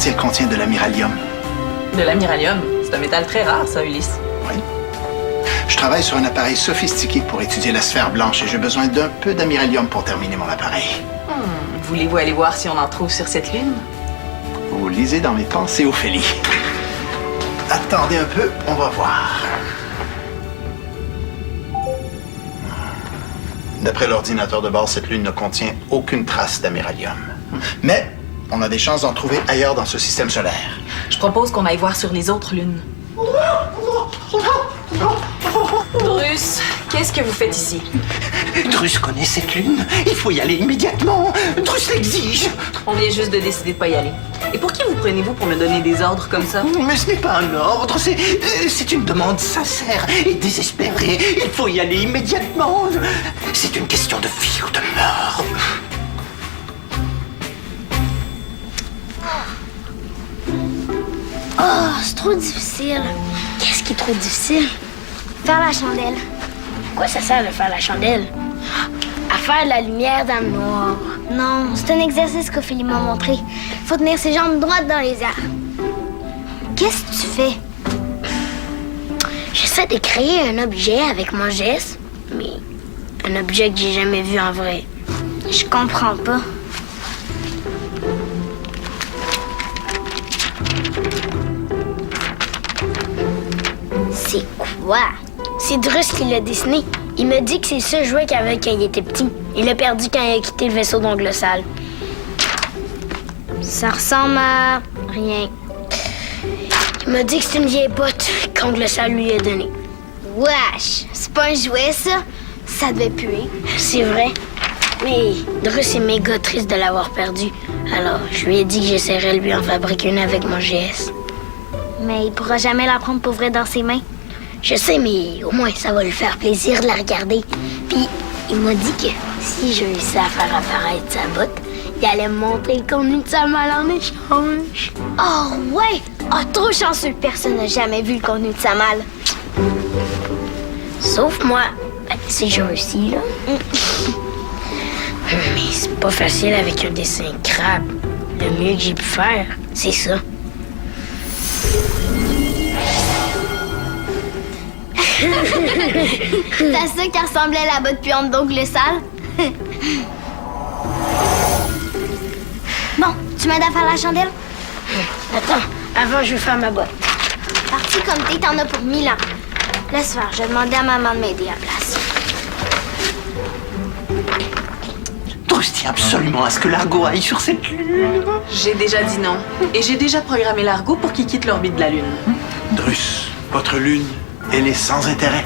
si elle contient de l'amiralium. De l'amiralium? C'est un métal très rare, ça, Ulysse. Oui. Je travaille sur un appareil sophistiqué pour étudier la sphère blanche et j'ai besoin d'un peu d'amiralium pour terminer mon appareil. Voulez-vous aller voir si on en trouve sur cette lune? Vous lisez dans mes pensées, Ophélie. Attendez un peu, on va voir. D'après l'ordinateur de bord, cette lune ne contient aucune trace d'amiralium. Mais on a des chances d'en trouver ailleurs dans ce système solaire. Je propose qu'on aille voir sur les autres lunes. Drus, qu'est-ce que vous faites ici? Drus connaît cette lune. Il faut y aller immédiatement. Drus l'exige. On vient juste de décider de pas y aller. Et pour qui vous prenez-vous pour me donner des ordres comme ça? Mais ce n'est pas un ordre, c'est une demande sincère et désespérée. Il faut y aller immédiatement. C'est une question de vie ou de mort. Oh, c'est trop difficile. Qu'est-ce qui est trop difficile? Faire la chandelle. À quoi ça sert de faire la chandelle? À faire de la lumière dans le noir. Non, c'est un exercice qu'Ophélie m'a montré. Faut tenir ses jambes droites dans les airs. Qu'est-ce que tu fais? J'essaie de créer un objet avec mon geste, mais un objet que j'ai jamais vu en vrai. Je comprends pas. C'est quoi? C'est Drus qui l'a dessiné. Il me dit que c'est ce jouet qu'il avait quand il était petit. Il l'a perdu quand il a quitté le vaisseau d'ongle sale. Ça ressemble à rien. Il m'a dit que c'est une vieille botte qu'ongle sale lui a donnée. Wesh! C'est pas un jouet, ça? Ça devait puer. C'est vrai. Mais Drus est méga triste de l'avoir perdu. Alors, je lui ai dit que j'essaierais de lui en fabriquer une avec mon GS. Mais il pourra jamais la prendre pour vrai dans ses mains. Je sais, mais au moins, ça va lui faire plaisir de la regarder. Puis, il m'a dit que si je réussissais à faire apparaître sa botte, il allait me montrer le contenu de sa malle en échange. Oh, ouais! Oh, trop chanceux! Personne n'a jamais vu le contenu de sa malle. Sauf moi. Ben, si j'ai réussi, là. Mais c'est pas facile avec un dessin crabe. Le mieux que j'ai pu faire, c'est ça. C'est à ça qui ressemblait à la botte puante d'ongle sale? Bon, tu m'aides à faire la chandelle? Attends, avant je vais faire ma botte. Parti comme t'es, t'en as pour 1000 ans. Laisse faire, je vais demander à maman de m'aider à la place. Drus tient absolument à ce que l'Argo aille sur cette lune. J'ai déjà dit non. Et j'ai déjà programmé l'Argo pour qu'il quitte l'orbite de la Lune. Drus, votre lune, elle est sans intérêt.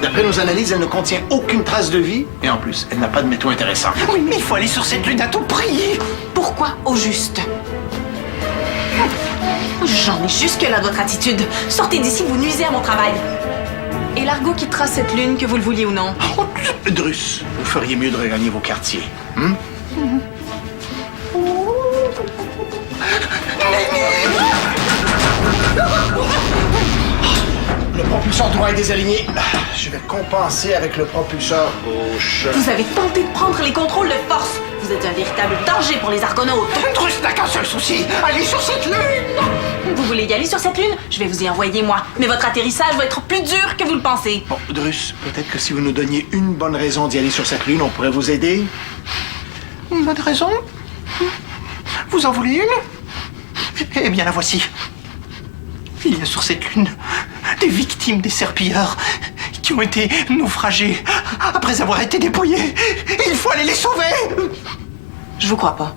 D'après nos analyses, elle ne contient aucune trace de vie. Et en plus, elle n'a pas de métaux intéressants. Oui, mais il faut aller sur cette lune à tout prix. Pourquoi au juste? J'en ai jusque-là de votre attitude. Sortez d'ici, vous nuisez à mon travail. Et l'Argo quittera cette lune, que vous le vouliez ou non. Oh, Drus, vous feriez mieux de regagner vos quartiers. Le propulseur droit est désaligné. Je vais compenser avec le propulseur gauche. Vous avez tenté de prendre les contrôles de force. Vous êtes un véritable danger pour les Argonautes. Drus n'a qu'un seul souci, aller sur cette lune. Vous voulez y aller sur cette lune? Je vais vous y envoyer, moi. Mais votre atterrissage va être plus dur que vous le pensez. Bon, Drus, peut-être que si vous nous donniez une bonne raison d'y aller sur cette lune, on pourrait vous aider. Une bonne raison? Vous en voulez une? Eh bien, la voici. Il y a sur cette lune des victimes des serpilleurs qui ont été naufragées après avoir été dépouillées. Il faut aller les sauver. Je vous crois pas.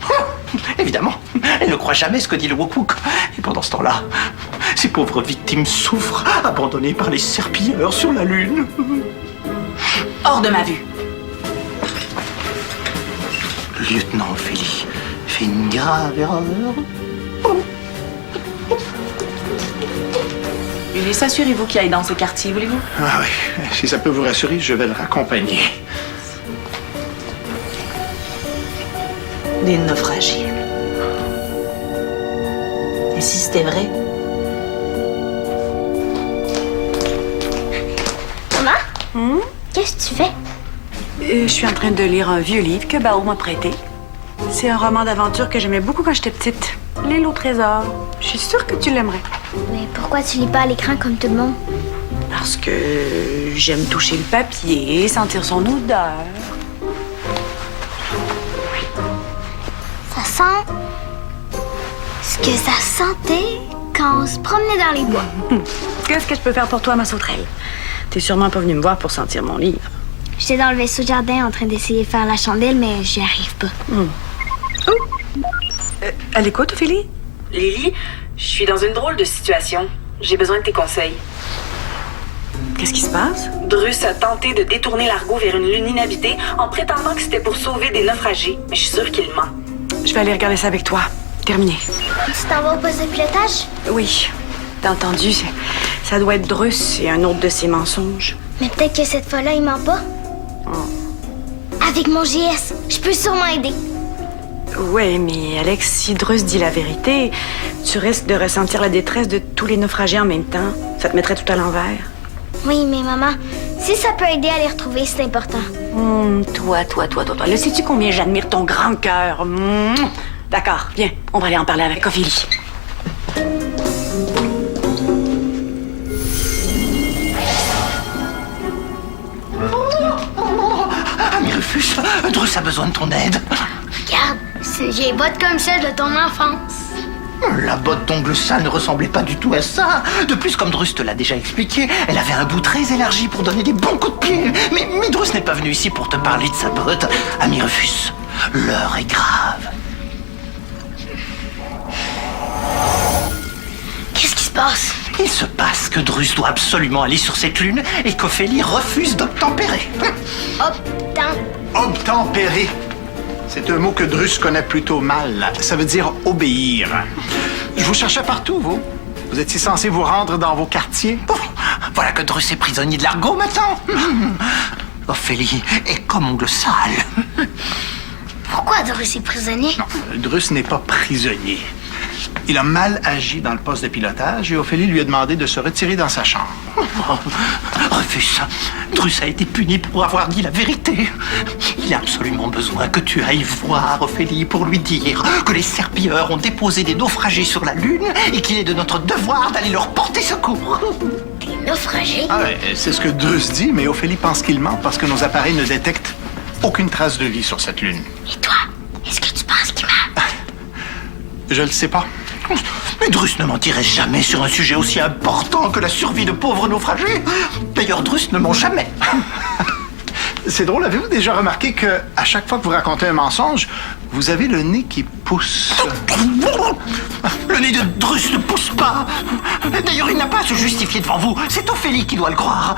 Évidemment, elle ne croit jamais ce que dit le Wokwook. Et pendant ce temps-là, ces pauvres victimes souffrent, abandonnées par les serpilleurs sur la lune. Hors de ma vue. Le lieutenant Ophélie fait une grave erreur. Ulysse, assurez-vous qu'il aille dans ce quartier, voulez-vous? Ah oui, si ça peut vous rassurer, je vais le raccompagner. Des naufragés. Et si c'était vrai? Maman? Qu'est-ce que tu fais? Je suis en train de lire un vieux livre que Bao m'a prêté. C'est un roman d'aventure que j'aimais beaucoup quand j'étais petite. L'île au trésor. Je suis sûre que tu l'aimerais. Mais pourquoi tu lis pas à l'écran comme tout le monde? Parce que j'aime toucher le papier, sentir son odeur. Ça sent ce que ça sentait quand on se promenait dans les bois. Qu'est-ce que je peux faire pour toi, ma sauterelle? T'es sûrement pas venue me voir pour sentir mon livre. J'étais dans le vaisseau de jardin en train d'essayer de faire la chandelle, mais j'y arrive pas. À l'écoute, Ophélie? Lily, je suis dans une drôle de situation. J'ai besoin de tes conseils. Qu'est-ce qui se passe? Drus a tenté de détourner l'Argo vers une lune inhabitée en prétendant que c'était pour sauver des naufragés. Mais je suis sûre qu'il ment. Je vais aller regarder ça avec toi. Terminé. Tu t'en vas au poste de pilotage? Oui. T'as entendu? Ça doit être Drus et un autre de ses mensonges. Mais peut-être que cette fois-là, il ment pas. Avec mon GS, je peux sûrement aider. Ouais, mais Alex, si Drus dit la vérité, tu risques de ressentir la détresse de tous les naufragés en même temps. Ça te mettrait tout à l'envers. Oui, mais maman, si ça peut aider à les retrouver, c'est important. Toi. Là, sais-tu combien j'admire ton grand cœur? D'accord, viens, on va aller en parler avec Ophélie. Ami Rufus, Drus a besoin de ton aide. Regarde, c'est une vieille botte comme celle de ton enfance. La botte d'ongle sale ne ressemblait pas du tout à ça. De plus, comme Drus te l'a déjà expliqué, elle avait un bout très élargi pour donner des bons coups de pied. Mais Drus n'est pas venu ici pour te parler de sa botte. Ami Rufus, l'heure est grave. Qu'est-ce qui se passe? Il se passe que Drus doit absolument aller sur cette lune et qu'Ophélie refuse d'obtempérer. Obtempérer. C'est un mot que Drus connaît plutôt mal. Ça veut dire obéir. Je vous cherchais partout, vous. Vous étiez censé vous rendre dans vos quartiers. Oh, voilà que Drus est prisonnier de l'Argo maintenant. Ophélie est comme ongle sale. Pourquoi Drus est prisonnier? Drus n'est pas prisonnier. Il a mal agi dans le poste de pilotage et Ophélie lui a demandé de se retirer dans sa chambre. Rufus, Drus a été puni pour avoir dit la vérité. Il a absolument besoin que tu ailles voir Ophélie pour lui dire que les serpilleurs ont déposé des naufragés sur la Lune et qu'il est de notre devoir d'aller leur porter secours. Des naufragés? Ah ouais, c'est ce que Drus dit, mais Ophélie pense qu'il ment parce que nos appareils ne détectent aucune trace de vie sur cette lune. Et toi, est-ce que tu penses qu'il ment? Je le sais pas. Mais Drus ne mentirait jamais sur un sujet aussi important que la survie de pauvres naufragés. D'ailleurs, Drus ne ment jamais. C'est drôle, avez-vous déjà remarqué que à chaque fois que vous racontez un mensonge, vous avez le nez qui pousse? Le nez de Drus ne pousse pas. D'ailleurs, il n'a pas à se justifier devant vous. C'est Ophélie qui doit le croire.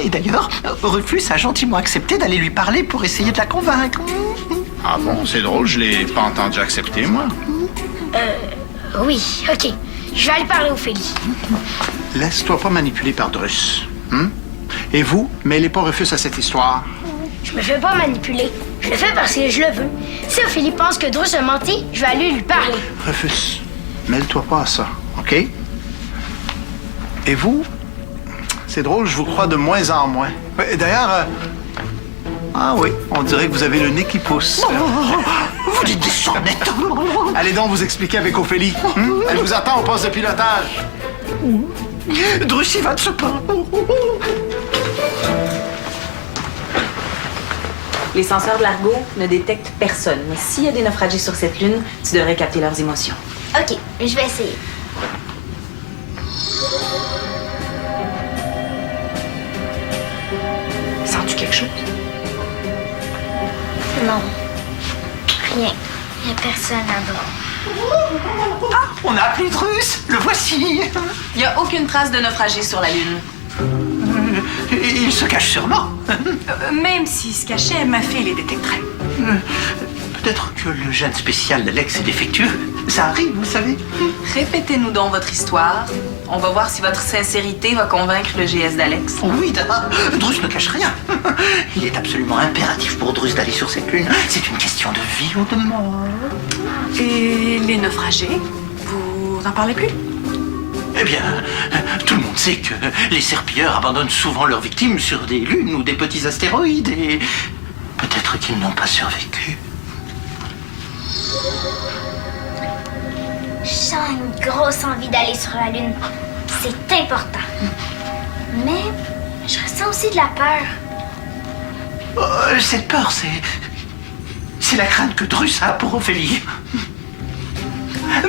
Et d'ailleurs, Rufus a gentiment accepté d'aller lui parler pour essayer de la convaincre. Ah bon, c'est drôle, je l'ai pas entendu accepter, moi. Oui, ok. Je vais aller parler Ophélie. Laisse-toi pas manipuler par Drus. Et vous, mêlez pas Rufus à cette histoire. Je me fais pas manipuler. Je le fais parce que je le veux. Si Ophélie pense que Drus a menti, je vais aller lui parler. Rufus, mêle-toi pas à ça, OK? Et vous? C'est drôle, je vous crois de moins en moins. D'ailleurs, ah oui, on dirait que vous avez le nez qui pousse. Vous dites des sornettes. Allez donc vous expliquer avec Ophélie. Elle vous attend au poste de pilotage. Drus y va de ce pas. Les senseurs de l'Argo ne détectent personne. Mais s'il y a des naufragés sur cette lune, tu devrais capter leurs émotions. Ok, je vais essayer. Sens-tu quelque chose? Non. Rien. Il n'y a personne là-bas. On a appelé Drus. Le voici. Il n'y a aucune trace de naufragé sur la Lune. Il se cache sûrement. Même s'il se cachait, ma fille les détecterait. Peut-être que le gène spécial d'Alex est défectueux. Ça arrive, vous savez. Répétez-nous donc votre histoire. On va voir si votre sincérité va convaincre le GS d'Alex. Oui, Dana, Drus ne cache rien. Il est absolument impératif pour Drus d'aller sur cette lune. C'est une question de vie ou de mort. Et les naufragés? Vous n'en parlez plus? Eh bien, tout le monde sait que les serpilleurs abandonnent souvent leurs victimes sur des lunes ou des petits astéroïdes et peut-être qu'ils n'ont pas survécu. vraiment une grosse envie d'aller sur la Lune. C'est important. Mais je ressens aussi de la peur. Cette peur, c'est la crainte que Drus a pour Ophélie.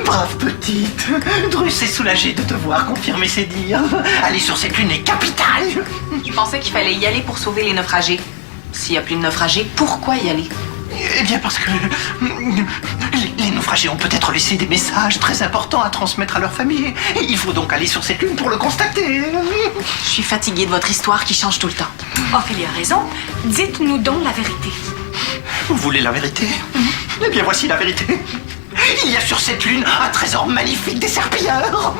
Brave petite. Drus est soulagé de te voir confirmer ses dires. Aller sur cette lune est capital. Je pensais qu'il fallait y aller pour sauver les naufragés. S'il n'y a plus de naufragés, pourquoi y aller? Eh bien, parce que les naufragés ont peut-être laissé des messages très importants à transmettre à leur famille. Il faut donc aller sur cette lune pour le constater. Je suis fatiguée de votre histoire qui change tout le temps. Ophélie a raison. Dites-nous donc la vérité. Vous voulez la vérité? Eh bien, voici la vérité. Il y a sur cette lune un trésor magnifique des serpilleurs.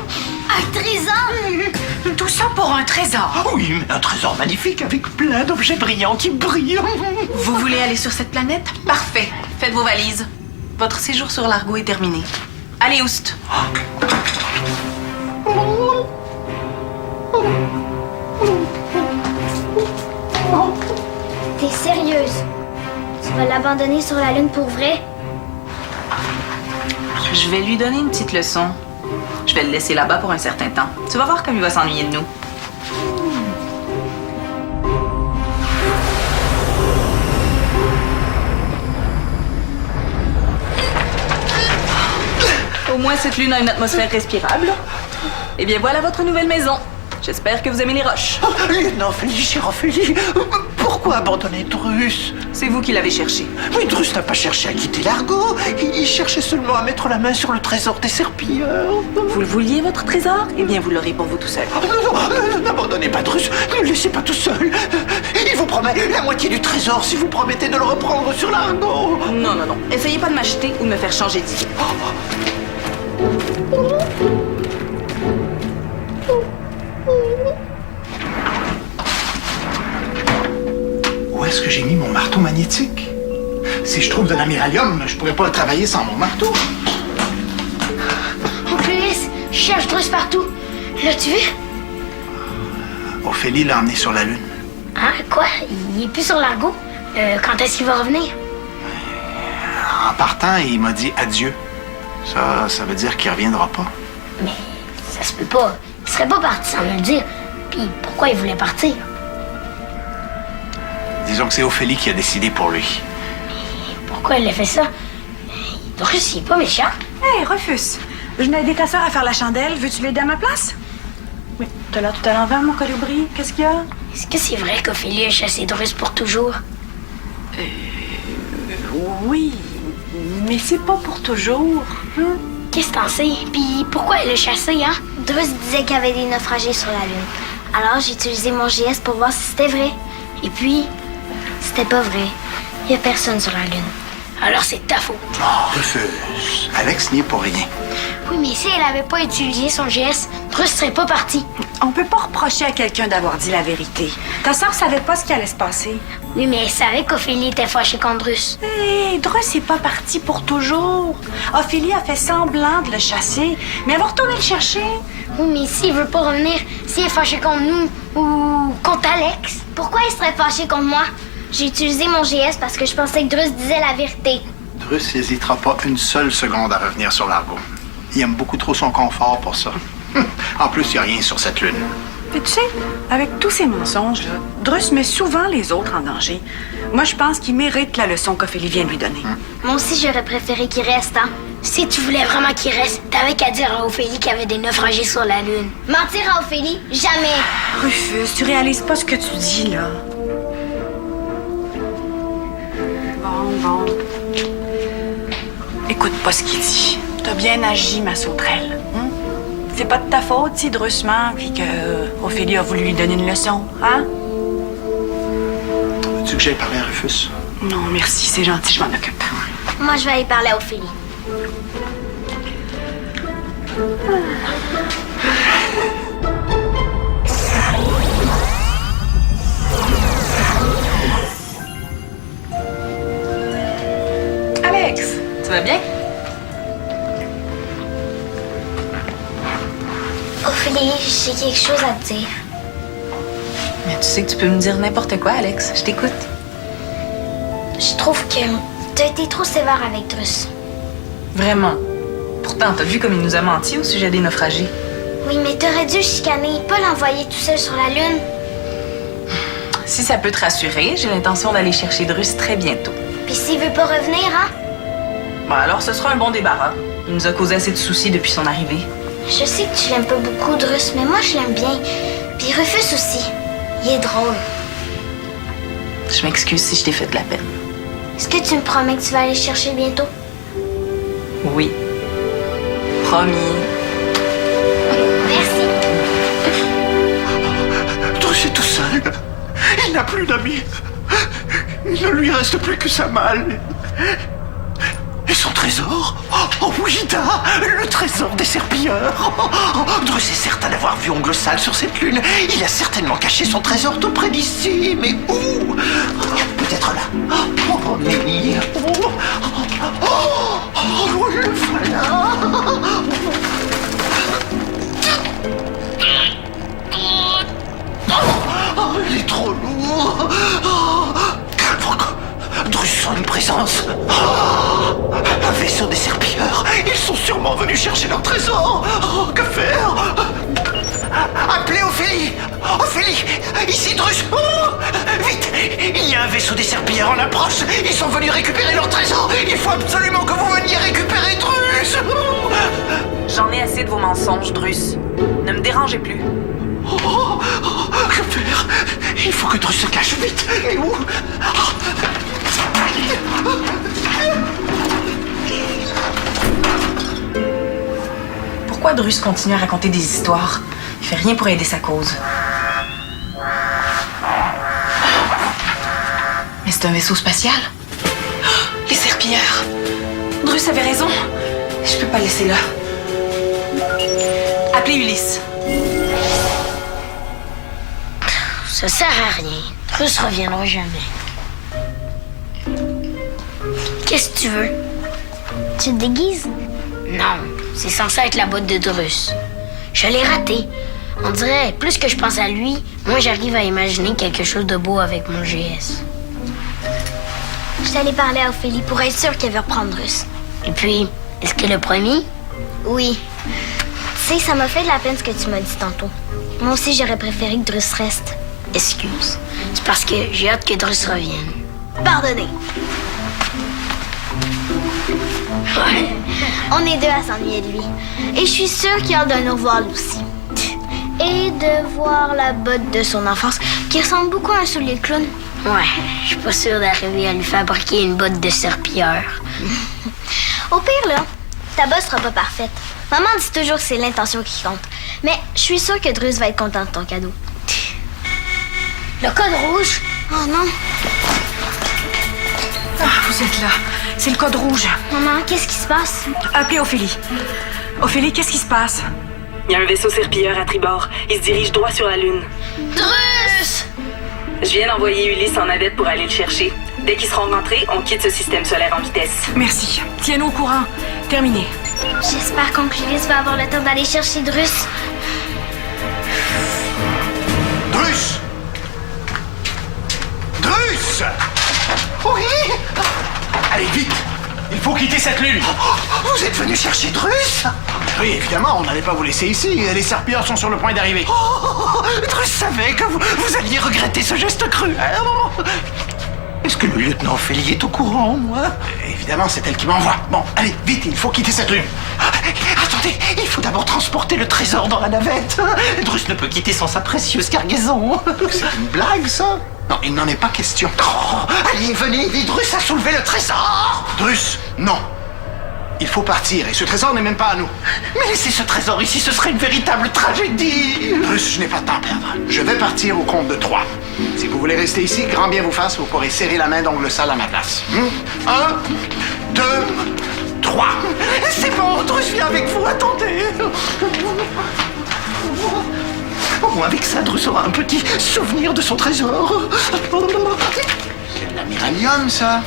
Un trésor? Tout ça pour un trésor. Oui, mais un trésor magnifique avec plein d'objets brillants qui brillent. Vous voulez aller sur cette planète? Parfait. Faites vos valises. Votre séjour sur l'Argo est terminé. Allez, Oust. T'es sérieuse? Tu vas l'abandonner sur la Lune pour vrai? Je vais lui donner une petite leçon. Je vais le laisser là-bas pour un certain temps. Tu vas voir comme il va s'ennuyer de nous. Au moins, cette lune a une atmosphère respirable. Eh bien, voilà votre nouvelle maison. J'espère que vous aimez les roches. Lieutenant Ophélie, chère Ophélie, pourquoi abandonner Drus? C'est vous qui l'avez cherché. Oui, Drus n'a pas cherché à quitter l'Argo. Il cherchait seulement à mettre la main sur le trésor des serpilleurs. Vous le vouliez, votre trésor? Eh bien, vous l'aurez pour vous tout seul. Non, n'abandonnez pas Drus. Ne le laissez pas tout seul. Il vous promet la moitié du trésor si vous promettez de le reprendre sur l'Argo. Non, non, non. Essayez pas de m'acheter ou de me faire changer d'idée. Où est-ce que j'ai mis mon marteau magnétique? Si je trouve de l'améralium, je pourrais pas le travailler sans mon marteau. Ophélie, je cherche Drus partout. L'as-tu vu? Ophélie l'a emmené sur la Lune. Hein? Quoi? Il est plus sur l'Argo? Quand est-ce qu'il va revenir? En partant, il m'a dit adieu. Ça veut dire qu'il reviendra pas. Mais ça se peut pas. Il serait pas parti sans me le dire. Puis pourquoi il voulait partir? Disons que c'est Ophélie qui a décidé pour lui. Pourquoi il a fait ça? Drus, il est pas méchant. Hé, Rufus, je venais aider ta sœur à faire la chandelle. Veux-tu l'aider à ma place? Oui, t'as l'air tout à l'envers, mon colibri. Qu'est-ce qu'il y a? Est-ce que c'est vrai qu'Ophélie a chassé Drus pour toujours? Oui, mais c'est pas pour toujours. Hein? Qu'est-ce que t'en sais? Puis pourquoi elle l'a chassé, hein? Drus disait qu'il y avait des naufragés sur la Lune. Alors j'ai utilisé mon GS pour voir si c'était vrai. Et puis, c'était pas vrai. Il y a personne sur la Lune. Alors c'est ta faute. Oh, Rufus. Alex n'y est pour rien. Oui, mais si elle avait pas utilisé son GS, Drus serait pas parti. On peut pas reprocher à quelqu'un d'avoir dit la vérité. Ta sœur savait pas ce qui allait se passer. Oui, mais elle savait qu'Ophélie était fâchée contre Drus. Hé, Drus est pas parti pour toujours. Ophélie a fait semblant de le chasser, mais elle va retourner le chercher. Oui, mais s'il veut pas revenir, s'il est fâché contre nous ou contre Alex, pourquoi il serait fâché contre moi? J'ai utilisé mon GS parce que je pensais que Drus disait la vérité. Drus n'hésitera pas une seule seconde à revenir sur l'Argo. Il aime beaucoup trop son confort pour ça. En plus, il n'y a rien sur cette lune. Et tu sais, avec tous ces mensonges-là, Drus met souvent les autres en danger. Moi, je pense qu'il mérite la leçon qu'Ophélie vient de lui donner. Moi aussi, j'aurais préféré qu'il reste, hein. Si tu voulais vraiment qu'il reste, t'avais qu'à dire à Ophélie qu'il y avait des naufragés sur la Lune. Mentir à Ophélie? Jamais. Rufus, tu réalises pas ce que tu dis, là. Bon. Écoute pas ce qu'il dit. T'as bien agi, ma sauterelle. Hein? C'est pas de ta faute si Drus manque puis que Ophélie a voulu lui donner une leçon, hein? Veux-tu que j'aille parler à Rufus? Non, merci, c'est gentil, je m'en occupe. Moi, je vais aller parler à Ophélie. Alex, tu vas bien? Ophélie, j'ai quelque chose à te dire. Mais tu sais que tu peux me dire n'importe quoi, Alex. Je t'écoute. Je trouve que t'as été trop sévère avec Drus. Vraiment. Pourtant, t'as vu comme il nous a menti au sujet des naufragés. Oui, mais t'aurais dû chicaner, pas l'envoyer tout seul sur la Lune. Si ça peut te rassurer, j'ai l'intention d'aller chercher Drus très bientôt. Puis s'il veut pas revenir, hein? Bon, alors ce sera un bon débarras. Il nous a causé assez de soucis depuis son arrivée. Je sais que tu l'aimes pas beaucoup, Drus, mais moi je l'aime bien. Puis Rufus aussi. Il est drôle. Je m'excuse si je t'ai fait de la peine. Est-ce que tu me promets que tu vas aller chercher bientôt? Oui. Promis. Merci. Drus est tout seul. Il n'a plus d'amis. Il ne lui reste plus que sa malle. Et son trésor? Oh oui, Da, le trésor des serpilleurs. Drus est certain d'avoir vu Ongle Sale sur cette lune. Il a certainement caché son trésor tout près d'ici. Mais où? Peut-être là. Oh, Nelly. Oh, le voilà. Oh, il est trop lourd. Drus sent une présence. Un vaisseau des serpilleurs. Ils sont sûrement venus chercher leur trésor. Oh, que faire? Appelez Ophélie. Ophélie, ici Drus. Oh, vite, il y a un vaisseau des serpilleurs en approche. Ils sont venus récupérer leur trésor. Il faut absolument que vous veniez récupérer Drus. J'en ai assez de vos mensonges, Drus. Ne me dérangez plus. Que faire? Il faut que Drus se cache vite. Mais où? Pourquoi Drus continue à raconter des histoires? Il fait rien pour aider sa cause. Mais c'est un vaisseau spatial? Les serpilleurs! Drus avait raison. Je peux pas le laisser là. Appelez Ulysse. Ça sert à rien. Drus reviendra jamais. Qu'est-ce que tu veux? Tu te déguises? Non, c'est censé être la botte de Drus. Je l'ai raté. On dirait, plus que je pense à lui, moins j'arrive à imaginer quelque chose de beau avec mon GS. Je suis allée parler à Ophélie pour être sûre qu'elle veut reprendre Drus. Et puis, est-ce qu'elle a promis? Oui. Tu sais, ça m'a fait de la peine ce que tu m'as dit tantôt. Moi aussi, j'aurais préféré que Drus reste. Excuse. C'est parce que j'ai hâte que Drus revienne. Pardonnez. Ouais. On est deux à s'ennuyer de lui. Et je suis sûre qu'il a hâte de nous revoir lui aussi. Et de voir la botte de son enfance, qui ressemble beaucoup à un soulier de clown. Ouais, je suis pas sûre d'arriver à lui fabriquer une botte de serpilleur. Au pire, là, ta botte sera pas parfaite. Maman dit toujours que c'est l'intention qui compte. Mais je suis sûre que Drus va être content de ton cadeau. Le code rouge? Oh non. Ah, vous êtes là. C'est le code rouge. Maman, qu'est-ce qui se passe? Appelez Ophélie. Ophélie, qu'est-ce qui se passe? Il y a un vaisseau serpilleur à tribord. Il se dirige droit sur la Lune. Drus! Je viens d'envoyer Ulysse en navette pour aller le chercher. Dès qu'ils seront rentrés, on quitte ce système solaire en vitesse. Merci. Tiens-nous au courant. Terminé. J'espère qu'Ulysse va avoir le temps d'aller chercher Drus. Drus! Drus! Oui! Allez, vite! Il faut quitter cette lune! Vous êtes venu chercher Drus? Oui, évidemment, on n'allait pas vous laisser ici. Les serpilleurs sont sur le point d'arriver. Oh, Drus savait que vous alliez regretter ce geste cruel. Est-ce que le lieutenant Ophélie est au courant, moi? Évidemment, c'est elle qui m'envoie. Bon, allez, vite, il faut quitter cette lune. Attendez, il faut d'abord transporter le trésor dans la navette. Drus ne peut quitter sans sa précieuse cargaison. C'est une blague, ça? Non, il n'en est pas question. Oh, allez, venez, vite, Drus a soulevé le trésor. Drus, non. Il faut partir, et ce trésor n'est même pas à nous. Mais laisser ce trésor ici, ce serait une véritable tragédie. Drus, je n'ai pas de temps à perdre. Je vais partir au compte de 3. Si vous voulez rester ici, grand bien vous fasse, vous pourrez serrer la main d'Ongle Sale à ma place. 1, 2, 3. C'est bon, Drus vient avec vous, attendez. Au moins avec ça, Drus aura un petit souvenir de son trésor. C'est de l'amiralium, ça.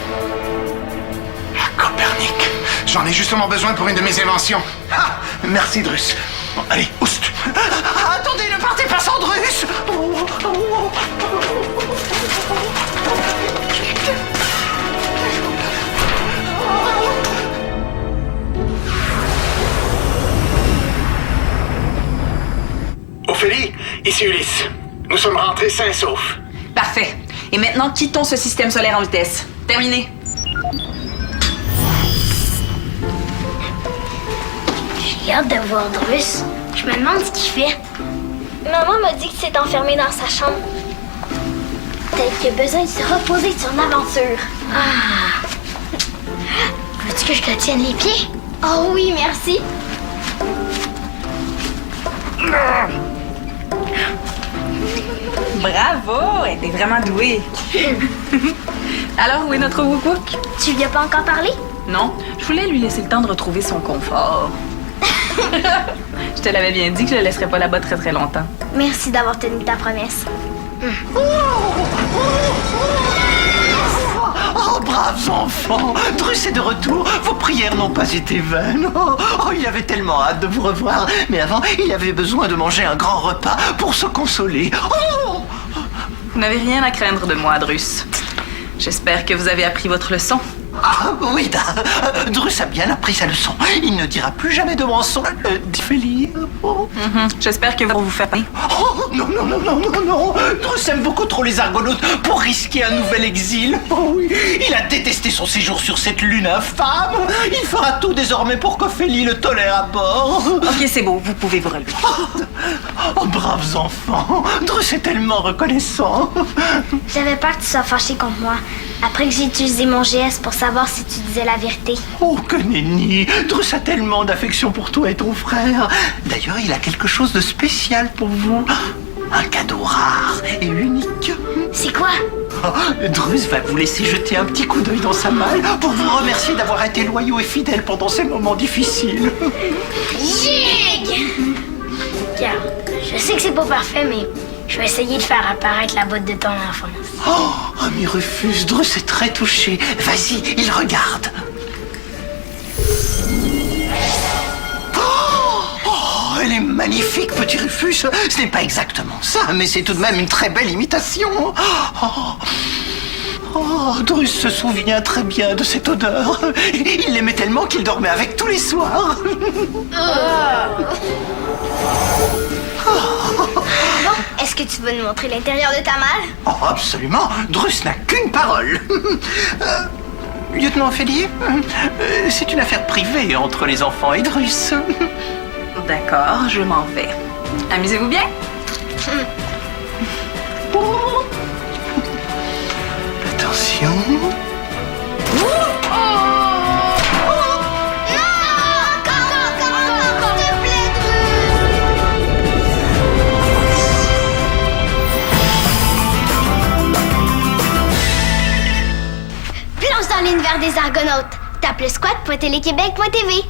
La Copernic. J'en ai justement besoin pour une de mes inventions. Ah, merci, Drus. Bon, allez, oust. Attendez, ne partez pas sans Drus. Ophélie, ici Ulysse. Nous sommes rentrés sains et saufs. Parfait. Et maintenant, quittons ce système solaire en vitesse. Terminé. J'ai hâte de voir Drus. Je me demande ce qu'il fait. Maman m'a dit qu'il s'est enfermé dans sa chambre. Peut-être qu'il a besoin de se reposer de son aventure. Ah! Veux-tu que je te tienne les pieds? Oh oui, merci. Bravo! Elle était vraiment douée. Alors, où est notre Wook-Wook? Tu lui as pas encore parlé? Non, je voulais lui laisser le temps de retrouver son confort. Je te l'avais bien dit que je le laisserais pas là-bas très très longtemps. Merci d'avoir tenu ta promesse. Oh, braves enfants! Drus est de retour. Vos prières n'ont pas été vaines. Il avait tellement hâte de vous revoir. Mais avant, il avait besoin de manger un grand repas pour se consoler. Oh! Vous n'avez rien à craindre de moi, Drus. J'espère que vous avez appris votre leçon. Ah oui, Drus a bien appris sa leçon. Il ne dira plus jamais de mensonges. Ophélie. Oh. J'espère que vous faire. Oh, non. Drus aime beaucoup trop les Argonautes pour risquer un nouvel exil. Oh oui, il a détesté son séjour sur cette lune infâme. Il fera tout désormais pour qu'Ophélie le tolère à bord. Ok, c'est beau, vous pouvez vous relever. Oh, braves enfants. Drus est tellement reconnaissant. J'avais peur que tu sois fâché contre moi. Après que j'ai utilisé mon GS pour savoir si tu disais la vérité. Oh, que nenni! Drus a tellement d'affection pour toi et ton frère. D'ailleurs, il a quelque chose de spécial pour vous. Un cadeau rare et unique. C'est quoi? Drus va vous laisser jeter un petit coup d'œil dans sa malle pour vous remercier d'avoir été loyaux et fidèles pendant ces moments difficiles. Jig! Regarde, je sais que c'est pas parfait, mais je vais essayer de faire apparaître la botte de ton enfance. Oh, mais Rufus, Drus est très touché. Vas-y, il regarde. Oh, elle est magnifique, petit Rufus. Ce n'est pas exactement ça, mais c'est tout de même une très belle imitation. Oh, Drus se souvient très bien de cette odeur. Il l'aimait tellement qu'il dormait avec tous les soirs. Bon, est-ce que tu veux nous montrer l'intérieur de ta malle? Oh, absolument. Drus n'a qu'une parole. Lieutenant Ophélie, c'est une affaire privée entre les enfants et Drus. D'accord, je m'en vais. Amusez-vous bien. Attention. Plonge dans l'univers des Argonautes. Tape le squat.téléquébec.tv.